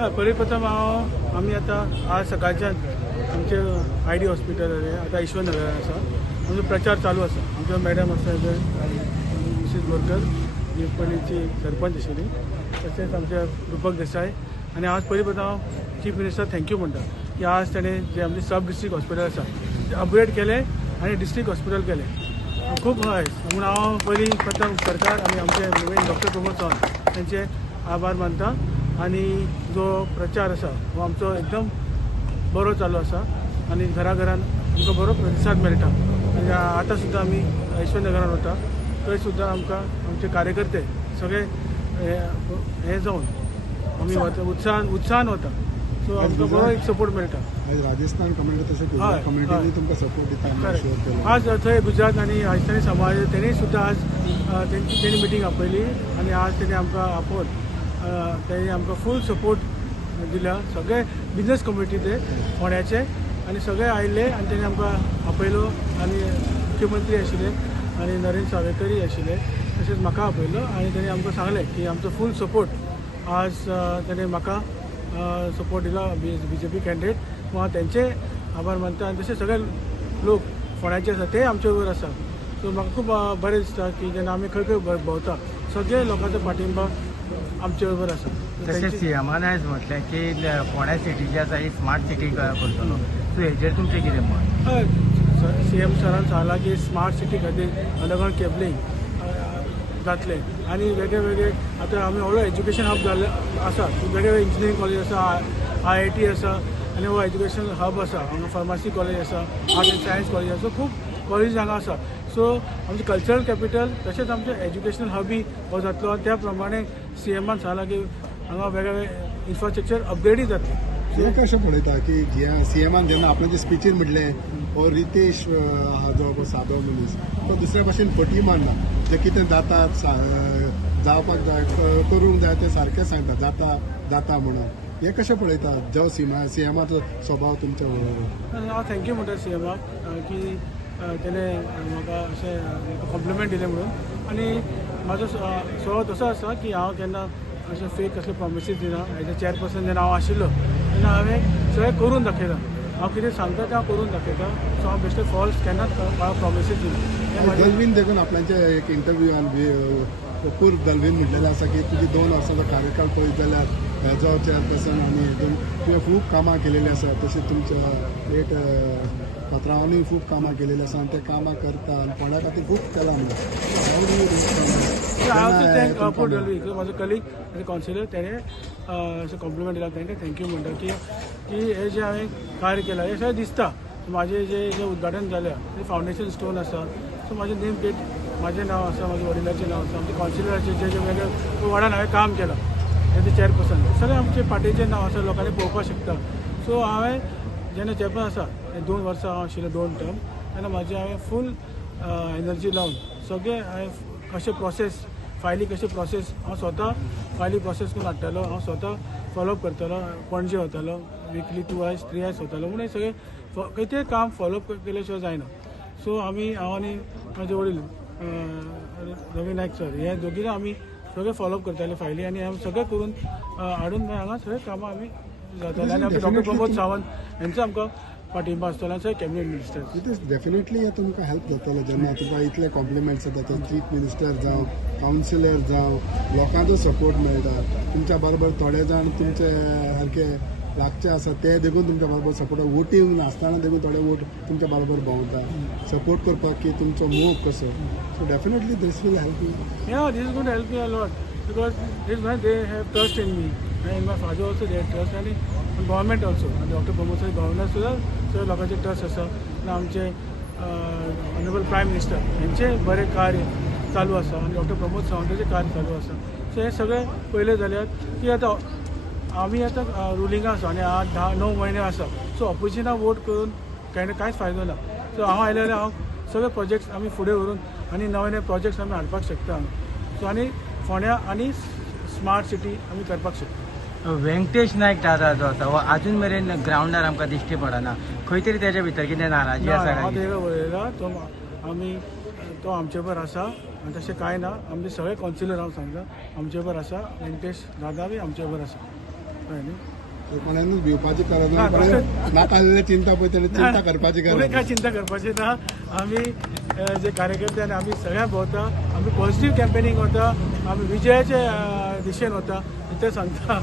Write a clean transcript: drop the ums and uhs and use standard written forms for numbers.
परी प्रथम आम्ही आता आज सकाळच्यान आमचे ID हॉस्पिटल आता ईश्वरनगर आसा आमचो प्रचार चालू आसा. आमचो मॅडम आसा मिसेस बोरकर जी पयलींची सरपंच आशिल्ली, तशेंच आमचे रुपक देसाय. आनी आज परी प्रथम चीफ मिनिस्टर थँक्यू म्हणटा की आज ताणें जे आमचे सब डिस्ट्रिक्ट हॉस्पिटल आसा ते अपग्रेड केले आनी डिस्ट्रिक्ट हॉस्पिटल केले. खूब हय म्हणून हांव पयली प्रथम सरकार आनी आमचे नवीन डॉक्टर प्रमोद सावंत त्यांचे आभार मानता. आणि जो प्रचार आसा हो आमचो एकदम बरो चालू आसा आनी घराघरान आमकां बरो प्रतिसाद मेळटा. म्हणजे आतां सुद्दां आमी ईश्वरनगरान वता थंय सुद्दां आमकां आमचे कार्यकर्ते सगळे हे जावन आमी वता उत्साहान वता. सो आमकां बरो एक सपोर्ट मेळटा. राजस्थान कम्युनिटी तशें कम्युनिटीनी तुमकां सपोर्ट दिता. आज थंय गुजरात आनी राजस्थानी समाज तेणी सुद्दां आज तेणी मिटींग आपयली आनी आज तेणी आमकां आपोवन तेणी आमकां फूल सपोर्ट दिला. सगळे बिजनस कम्युनिटी ते फोंड्याचे आनी सगळे आयिल्ले आनी तेणी आमकां आपयलो आनी मुख्यमंत्री आशिल्ले आनी नरेंद्र सावयकरय आशिल्ले तशेंच म्हाका आपयलो आनी तेणी आमकां सांगलें की आमचो फूल सपोर्ट आज तेणी म्हाका सपोर्ट दिला BJP कॅन्डिडेट. हांव तेंचे आभार मानता आनी तशें सगळे लोक फोंड्याचे आसा ते आमचे बरोबर आसा. सो म्हाका खूब बरें दिसता की जेन्ना आमी खंय खंय भोंवता सगळे लोकांचो पाठिंबा आमचे बरोबर आसा. तशेंच सीएमान आयज म्हटलें की फोंड्या सिटी जी आसा ही स्मार्ट सिटी करतलो. सो हेजेर तुमचें कितें मत? हय CM सरान सांगलां की स्मार्ट सिटी खातीर अंडरग्रावंड केबलिंग जातले आनी वेगळे वेगळे आतां आमी व्हडलो एज्युकेशन हब जाल्ले आसा. वेगळे इंजिनियरींग कॉलेज आसा, IIT आसा आनी हो एज्युकेशन हब आसा. हांगा फार्मासी कॉलेज आसा, आर्ट एंड सायन्स कॉलेज आसा. खूब कॉलेज हांगा आसा. सो आमचे कल्चरल कॅपिटल तशेंच आमचे एज्युकेशनल हबी हो जातलो. त्या प्रमाणे CMन सांगलां की हांगा वेगवेगळे इन्फ्रास्ट्रक्चर अपग्रेडूय जातले. हे कशें पळयता की CMन जेन्ना आपणाच्या स्पिचीन म्हटलें हो रितेश हा जो सादो मनीस तो दुसऱ्या भाशेन फटी मारना. जे कितें जाता जावपाक जाय करूंक जाय तें सारकें सांगता जाता म्हणून. हे कशें पळयता जो CMचो स्वभाव तुमच्या बरोबर? हांव थँक्यू म्हणटा CMक की तेणें म्हाका अशें कॉम्प्लिमेंट दिलें म्हणून. आनी म्हाजो स्वभाव तसो आसा की हांव केन्ना अशें फेक कसले प्रॉमिसीस दिना. एज अ चेअरपर्सन जेन्ना हांव आशिल्लो तेन्ना हांवें सगळें करून दाखयलां. हांव कितें सांगता तें हांव करून दाखयता. सो हांव बेश्टे फॉल्स केन्नाच प्रॉमिसीस दिना. दलवीन देखून आपल्याच्या एक इंटरव्यूआन कपूर दलवीन म्हटलेलें आसा की तुजी 2 वर्सांचो कार्यकाळ पळयत जाल्यार एज अ चेअरपर्सन आनी हितून तुवें खूब कामां केलेलीं आसा. तशेंच तुमच्या एक पात्रांवांनी खूब कामां केलेलीं आसा आनी ते कामां करता आनी फोंड्या खातीर खूब केलां हांव कपूर दलवी म्हाजो कलीग आनी कावन्सिलर तेणें अशें कॉम्प्लिमेंट दिला. तांकां थँक्यू म्हणटा की हे जे हांवें कार्य केलां हें सगळें दिसता. म्हाजें जें उद्घाटन जालें तें फावंडेशन स्टोन आसा. सो म्हाजें नेम प्लेट म्हाजें नांव आसा, म्हाज्या वडिलांचें नांव आसा, आमच्या कावन्सिलराचें जे वेगळे वार्डान हांवें काम केलां एज अ चेअरपर्सन सगळें आमचे पार्टीचें नांव आसा. लोकांनी पळोवपाक शकता. सो हांवें जेन्ना चेअरपर्सन आसा 2 वर्सां हांव आशिल्लें 2 टर्म तेन्ना हांवें फूल एनर्जी लावन सगळें हांवें कशें प्रोसेस फायली कशें प्रोसेस हांव स्वता फायली प्रोसेस करून हाडटालो. हांव स्वता फॉलोअप करतालो. पणजे वतालो विकली 2 आयज 3 आयज वतालो. म्हणून हें सगळें खंयचें काम फॉलोअप केले शिवाय जायना. सो हांव आनी म्हाजे वडील रवी नायक सर हे दोगी आमी सगळें फॉलोअप करताले फायली आनी हांवें सगळें करून हाडून हांगा सगळें कामां आमी जाताले. आनी आमचे डॉक्टर प्रमोद सावंत हेंचो आमकां पाठिंबा आसतलो आनी cabinet minister. It is definitely तुमकां हेल्प जातलो जेन्ना तुका इतले कॉम्प्लिमेंट्स जाता ते चीफ मिनिस्टर जावं कावन्सिलर जावं लोकांचो सपोर्ट मेळटा. तुमच्या बरोबर थोडे जाण तुमचे सारके लागचे आसा ते देखून तुमच्या बरोबर सपोर्ट वोटींग नासतना देखून थोडे वोट तुमच्या बरोबर भोंवता सपोर्ट करपाक की तुमचो मोग कसो. So definitely this will help you. This is going to help me a lot because they have trust in me and my father also they have trust आनी गव्हर्मेंट ऑल्सो आनी डॉक्टर प्रमोद सर गव्हर्नर सुद्दां सगळे लोकांचे ट्रस्ट आसा. आनी आमचे honourable prime minister हेंचे बरें कार्य चालू आसा आनी डॉक्टर प्रमोद सावंताचें कार्य चालू आसा. सो हे सगळें पयलें जाल्यार की आतां आमी आतां रुलिंगा आसा आनी 8-10-9 म्हयने आसा. सो ऑपोजिशनाक वोट करून कांयच फायदो ना. सो हांव आयले जाल्यार हांव सगळे प्रोजेक्ट्स आमी फुडें व्हरून आनी नवे नवे प्रोजेक्ट्स आमी हाडपाक शकता. सो आनी फोंड्या आनी स्मार्ट सिटी आमी करपाक शकता. व्यंकटेश नायक दादा जो आसा हो अजून मेरेन ग्राउंडार आमकां दिश्टी पडना. खंय तरी तेच्या भितर कितें नाराजी आसा हांव काय? तेका उलयला तो आमचे बरोबर आसा आनी तशें कांय ना. आमचे सगळे कावन्सिलर हांव सांगता आमचे बरोबर आसा. व्यंकटेश दादा बी आमचे बरोबर आसा. कळ्ळें न्ही कोणानूच भिवपाची गरज ना कोणाक नाताळिल्ले चिंता पळय तेणे चिंता करपाची पुढे गरज काय चिंता करपाची ना आम्ही जे कार्यकर्ते आनी आमी सगळ्या भोंवता आमी पॉझिटीव कॅम्पेनींग वता आमी विजयाच्या दिशेन वता ते सांगता